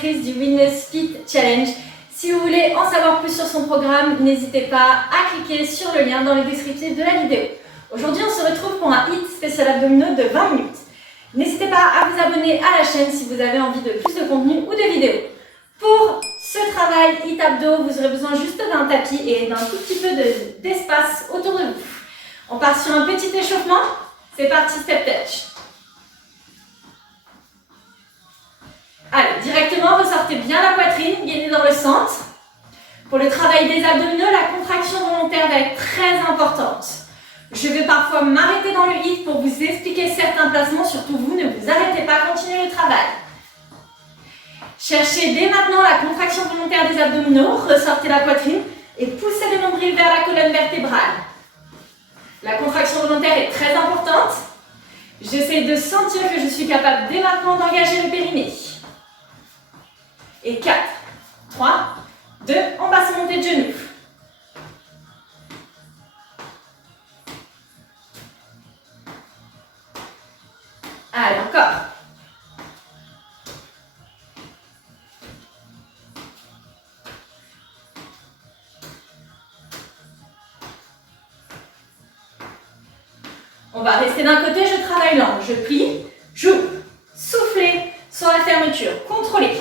créatrice du Wellness Fit Challenge. Si vous voulez en savoir plus sur son programme, n'hésitez pas à cliquer sur le lien dans le descriptif de la vidéo. Aujourd'hui, on se retrouve pour un HIIT spécial abdominaux de 20 minutes. N'hésitez pas à vous abonner à la chaîne si vous avez envie de plus de contenu ou de vidéos. Pour ce travail HIIT abdos, vous aurez besoin juste d'un tapis et d'un tout petit peu d'espace autour de vous. On part sur un petit échauffement. C'est parti, step touch. Allez, directement, ressortez bien la poitrine, gainez dans le centre. Pour le travail des abdominaux, la contraction volontaire va être très importante. Je vais parfois m'arrêter dans le HIIT pour vous expliquer certains placements, surtout vous, ne vous arrêtez pas, continuez le travail. Cherchez dès maintenant la contraction volontaire des abdominaux, ressortez la poitrine et poussez le nombril vers la colonne vertébrale. La contraction volontaire est très importante. J'essaie de sentir que je suis capable dès maintenant d'engager le périnée. Et 4, 3, 2, on passe montée de genoux. Allez, encore. On va rester d'un côté, je travaille l'angle. Je plie, j'ouvre, soufflez sur la fermeture, contrôlez.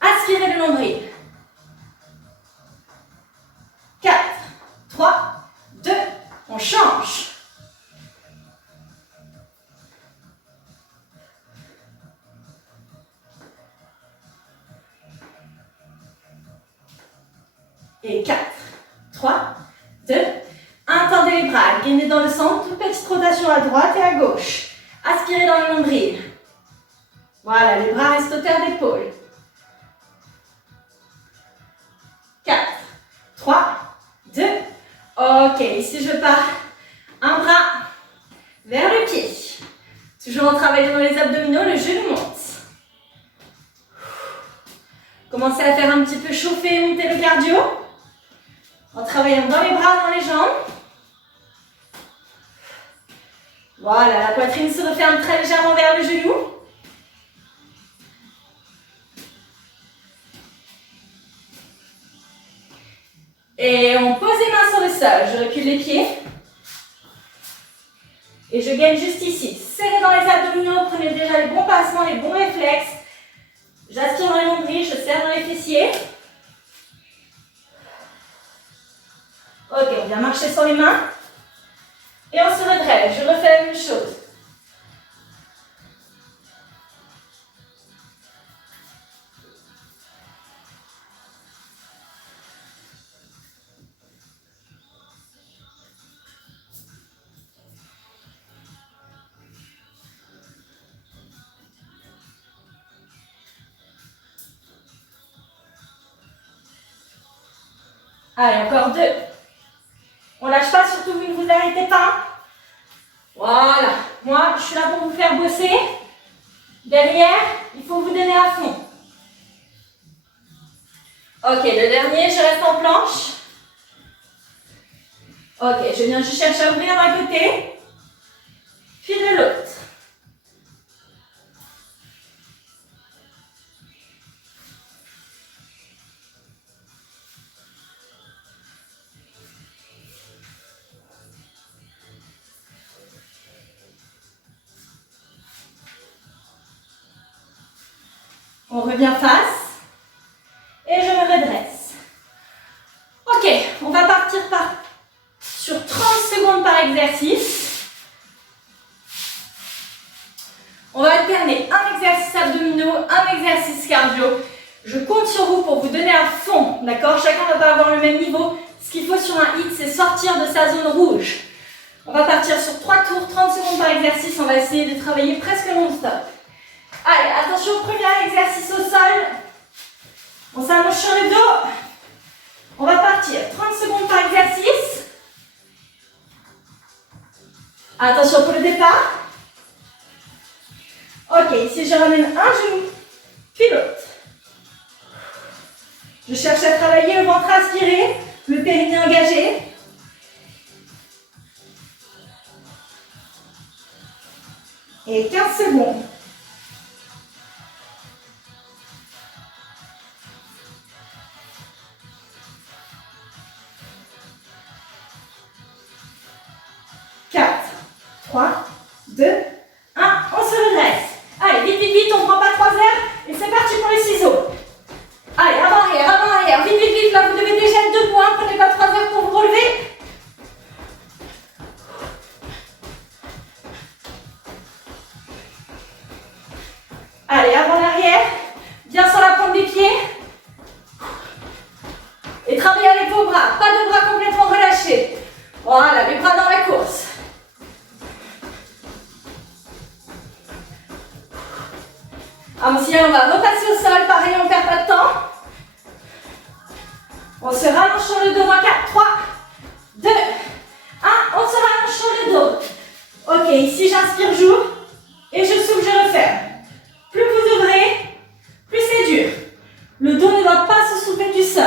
Aspirez le nombril. 4, 3, 2, on change. Et 4, 3, 2, intendez les bras, gainez dans le centre, toute petite rotation à droite et à gauche. Aspirez dans le nombril. Voilà, les bras restent au terre d'épaule. 4, 3, 2, ok, ici je pars. Un bras vers le pied. Toujours en travaillant dans les abdominaux, le genou monte. Commencez à faire un petit peu chauffer et monter le cardio. En travaillant dans les bras, dans les jambes. Voilà, la poitrine se referme très légèrement vers le genou. Et on pose les mains sur le sol. Je recule les pieds. Et je gagne juste ici. Serrez dans les abdominaux, prenez déjà les bons passements, les bons réflexes. J'aspire dans les nombrils, je serre dans les fessiers. Ok, on vient marcher sur les mains. Et on se redresse. Je refais la même chose. Allez, encore 2. On lâche pas, surtout vous ne vous arrêtez pas. Voilà. Moi, je suis là pour vous faire bosser. Derrière, il faut vous donner à fond. Ok, le dernier, je reste en planche. Ok, je cherche à ouvrir d'un côté, puis de l'autre. On revient face et je me redresse. Ok, on va partir sur 30 secondes par exercice. On va alterner un exercice abdominaux, un exercice cardio. Je compte sur vous pour vous donner à fond, d'accord? Chacun ne va pas avoir le même niveau. Ce qu'il faut sur un HIIT, c'est sortir de sa zone rouge. On va partir sur 3 tours, 30 secondes par exercice. On va essayer de travailler presque non-stop. Allez, attention, premier exercice au sol. On s'allonge sur le dos. On va partir 30 secondes par exercice. Attention pour le départ. Ok, ici je ramène un genou, puis l'autre. Je cherche à travailler le ventre aspiré, le périnée engagé. Et 15 secondes. Allez, avant l'arrière, bien sur la pointe des pieds. Et travaillez avec vos bras, pas de bras complètement relâchés. Voilà, les bras dans la course. Ensuite, on va repasser au sol, pareil, on ne perd pas de temps. On se rallonge sur le dos dans 4, 3, 2, 1, on se rallonge sur le dos. Ok, ici j'inspire, j'ouvre, et je souffle, je referme. Plus vous ouvrez, plus c'est dur. Le dos ne doit pas se soulever du sol.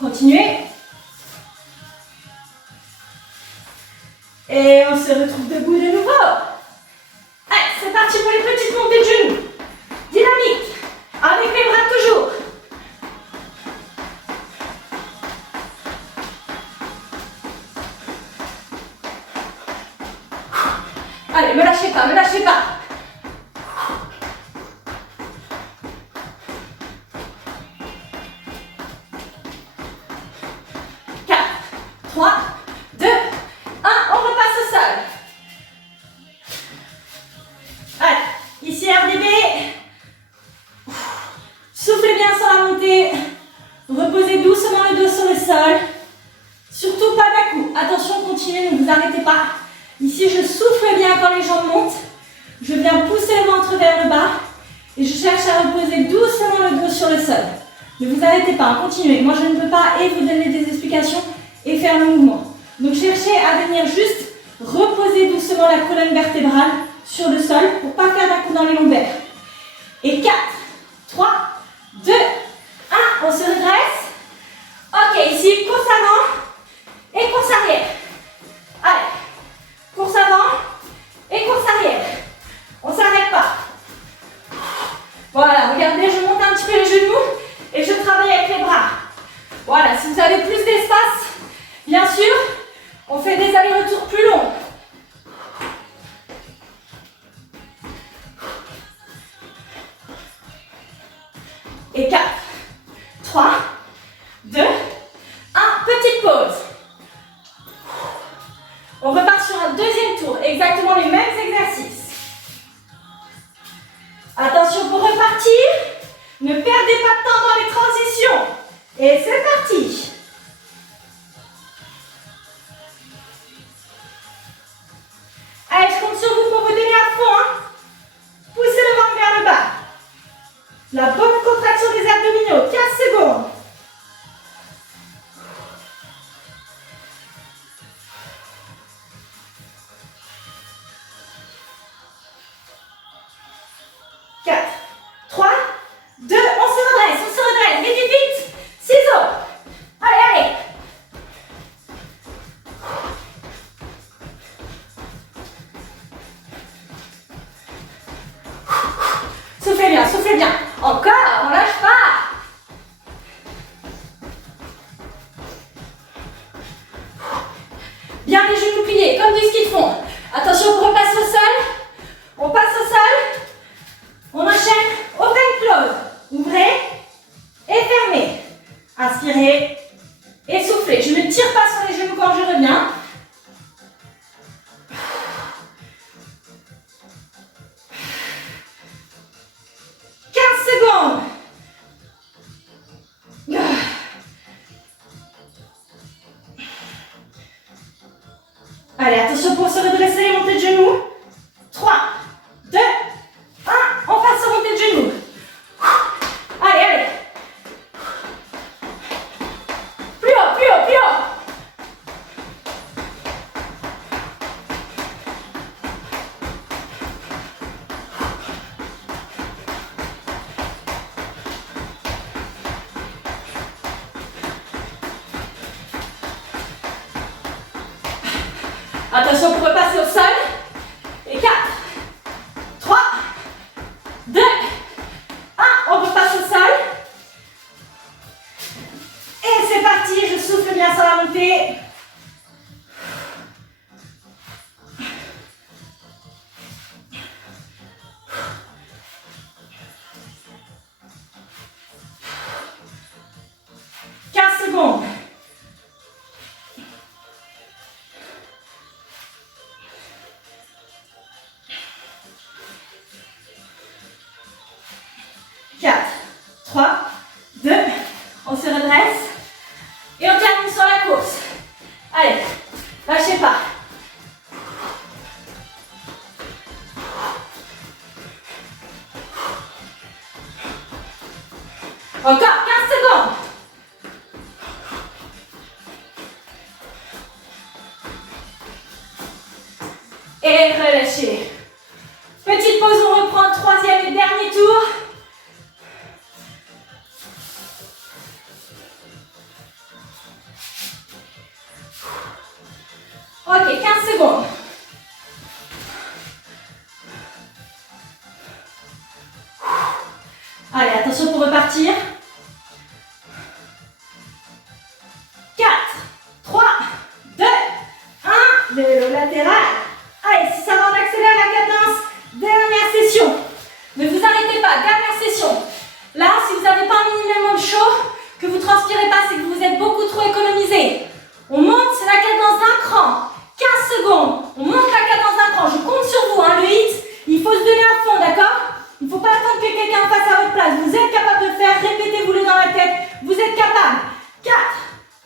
Continuez. Et on se retrouve debout de nouveau. Allez, c'est parti pour les petites montées de genoux. Dynamique. Avec les bras toujours. Allez, me lâchez pas, me lâchez pas. Ici, je souffle bien quand les jambes montent. Je viens pousser le ventre vers le bas. Et je cherche à reposer doucement le dos sur le sol. Ne vous arrêtez pas, continuez. Moi, je ne peux pas et vous donner des explications et faire le mouvement. Donc, cherchez à venir juste reposer doucement la colonne vertébrale sur le sol pour ne pas faire d'un coup dans les lombaires. Et 4, 3, 2, 1. On se redresse. Ok, ici, course avant et course arrière. Allez. Course avant et course arrière. On ne s'arrête pas. Voilà, regardez, je monte un petit peu les genoux et je travaille avec les bras. Voilà, si vous avez plus d'espace, bien sûr, on fait des allers-retours plus longs. Et 4, 3, 2, 1, petite pause. On repart sur un deuxième tour, exactement les mêmes exercices. Attention pour repartir, ne perdez pas de temps dans les transitions. Et c'est parti. Allez, je compte sur vous pour vous donner à fond. Hein. Poussez le ventre vers le bas. La bonne contraction des abdominaux, 15 secondes. Soufflez bien. Encore, on lâche pas. Bien les genoux pliés, comme du ski de fond. Attention, on repasse au sol. On passe au sol. On enchaîne open close. Ouvrez et fermez. Inspirez et soufflez. Je ne tire pas sur les genoux quand je reviens. Allez, attention pour se redresser et monter de genoux. 3, 2, 1. On passe sur montée de genoux. Allez, allez. Plus haut, plus haut, plus haut. Attention pour repasser au sol. Et 4, 3, 2, 1. On repasse au sol. 4, 3, 2, on se redresse et on termine sur la course. Allez, lâchez pas. Encore 15 secondes. Et relâchez. Petite pause, on reprend, troisième et dernier tour. Ok, 15 secondes. Allez, attention pour repartir. 4, 3, 2, 1, vélo latéral. Allez, si ça va, on accélère la cadence. Dernière session. Ne vous arrêtez pas, dernière session. Là, si vous n'avez pas un minimum chaud, que vous ne transpirez pas, c'est que vous êtes beaucoup trop économisé. On monte la cadence d'un cran. 15 secondes. On monte la cadence d'un cran. Je compte sur vous, hein, le hit. Il faut se donner à fond, d'accord? Il ne faut pas attendre que quelqu'un fasse à votre place. Vous êtes capable de le faire. Répétez-vous-le dans la tête. Vous êtes capable. 4,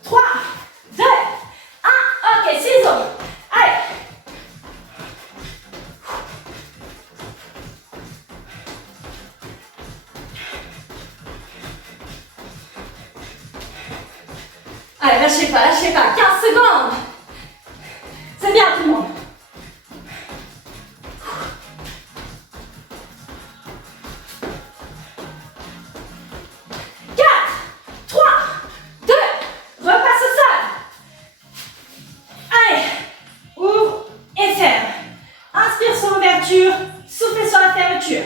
3, 2, 1. Ok, ciseaux. Allez. Allez, lâchez pas, lâchez pas. 15 secondes. C'est bien tout le monde. Soufflez sur la fermeture.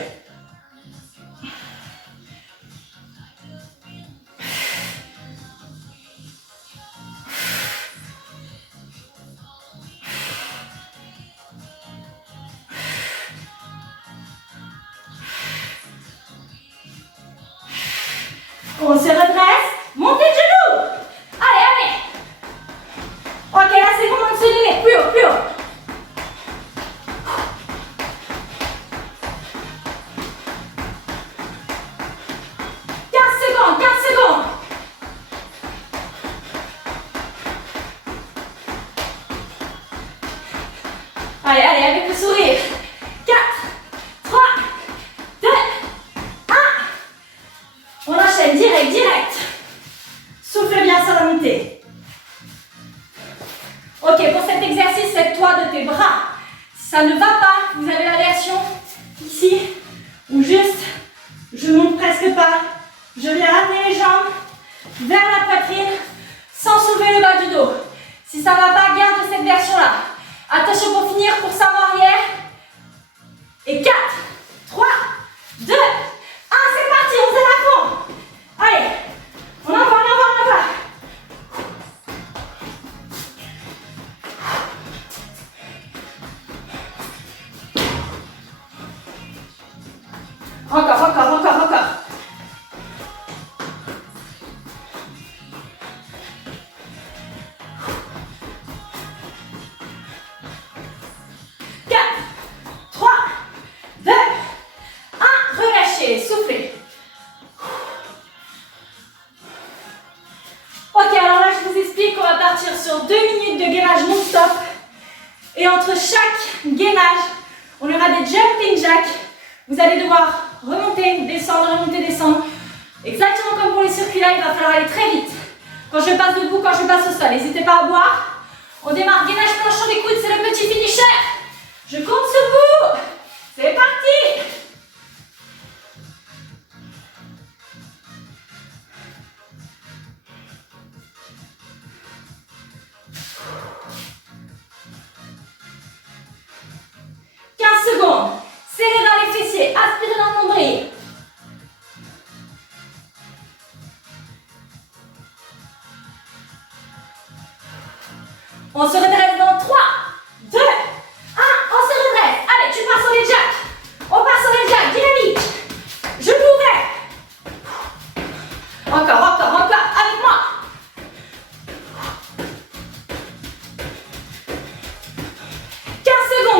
On se redresse. Montez le genou. Allez, allez. Ok, là c'est le moment de se lever. Plus haut, plus haut. Allez, allez, avec le sourire. 4, 3, 2, 1. On enchaîne direct, direct. Souffle bien sur la montée. Ok, pour cet exercice, aide-toi de tes bras. Si ça ne va pas, vous avez la version ici, où juste, je monte presque pas. Je viens ramener les jambes vers la poitrine, sans soulever le bas du dos. Si ça ne va pas, garde cette version-là. Attention pour finir, pour sa main arrière. Et 4, 3, 2, 1, c'est parti, on se donne à fond. Allez, on envoie, on envoie, on envoie. Encore, encore, encore, encore. Soufflez. Ok, alors là, je vous explique qu'on va partir sur 2 minutes de gainage non-stop. Et entre chaque gainage, on aura des jumping jacks. Vous allez devoir remonter, descendre, Exactement comme pour les circulaires, il va falloir aller très vite. Quand je passe debout, quand je passe au sol, n'hésitez pas à boire. On démarre gainage planchon des coudes, c'est le petit finisher. Je compte sur vous. C'est parti. Secondes. Serrez dans les fessiers, aspirez dans le nombril. On se redresse dans 3, 2, 1, on se redresse. Allez, tu pars sur les jacks. On part sur les jacks, dynamique. Je m'ouvre. Encore, encore, encore, avec moi.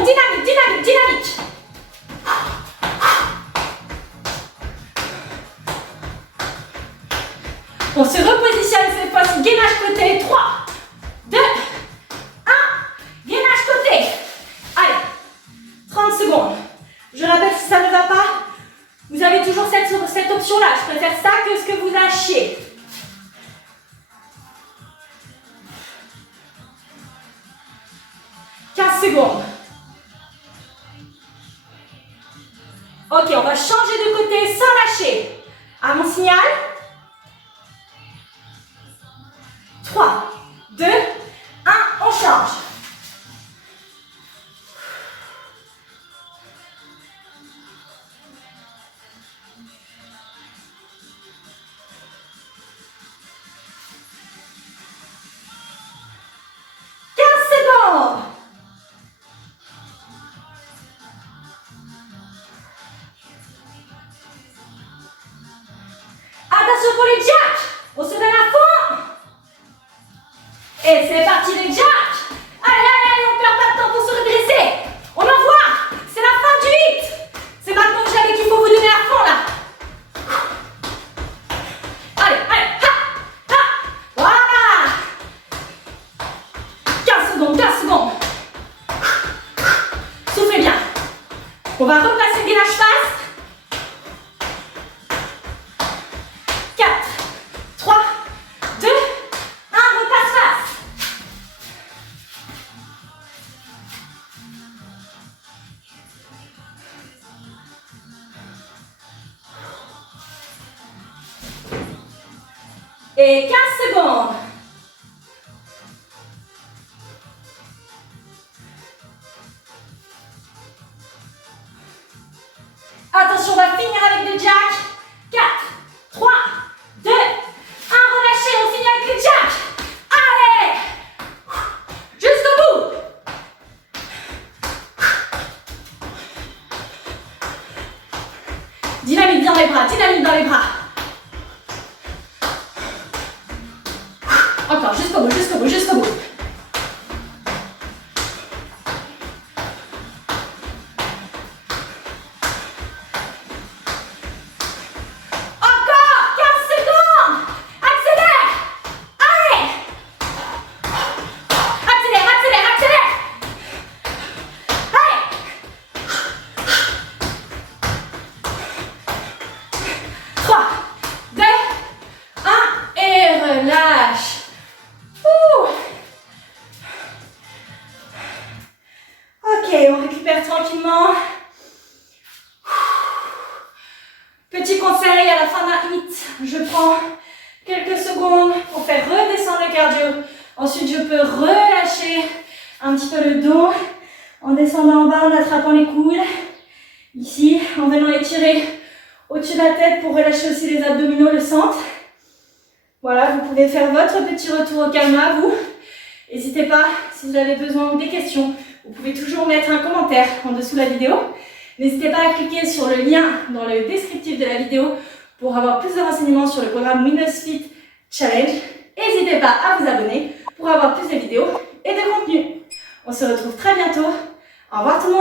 Dynamique, dynamique, dynamique. On se repositionne cette fois-ci. Gainage côté. 3, 2, 1. Gainage côté. Allez, 30 secondes. Je rappelle, si ça ne va pas, vous avez toujours cette option-là. Je préfère ça que ce que vous lâchiez. Secondes. Ok, on va changer de côté sans lâcher. À mon signal. 3, 2, 1, on change. Pour les jacks, on se donne à fond. Et c'est parti les jacks. Allez, allez, on ne perd pas de temps pour se redresser. On envoie. C'est la fin du hit. C'est maintenant que j'avais qu'il faut vous donner à fond là. Allez, allez, ha, ha. Voilà. 15 secondes, 15 secondes. Soufflez bien. On va replacer le gainage face. 4, 3, 2, 1, repasse face. Et 15 secondes. Attention, on va finir avec le jack. 4, 3, 2, 1, relâchez, on finit avec le jack. Allez, jusqu'au bout. Dynamique dans les bras, dynamique dans les bras. Encore, jusqu'au bout, jusqu'au bout, jusqu'au bout. On récupère tranquillement. Petit conseil à la fin d'un hit, je prends quelques secondes pour faire redescendre le cardio. Ensuite, je peux relâcher un petit peu le dos en descendant en bas, en attrapant les coudes. Ici, en venant étirer au-dessus de la tête pour relâcher aussi les abdominaux, le centre. Voilà, vous pouvez faire votre petit retour au calme à vous. N'hésitez pas, si vous avez besoin ou des questions, vous pouvez toujours mettre un commentaire en dessous de la vidéo. N'hésitez pas à cliquer sur le lien dans le descriptif de la vidéo pour avoir plus de renseignements sur le programme Winner's Fit Challenge. N'hésitez pas à vous abonner pour avoir plus de vidéos et de contenu. On se retrouve très bientôt. Au revoir tout le monde.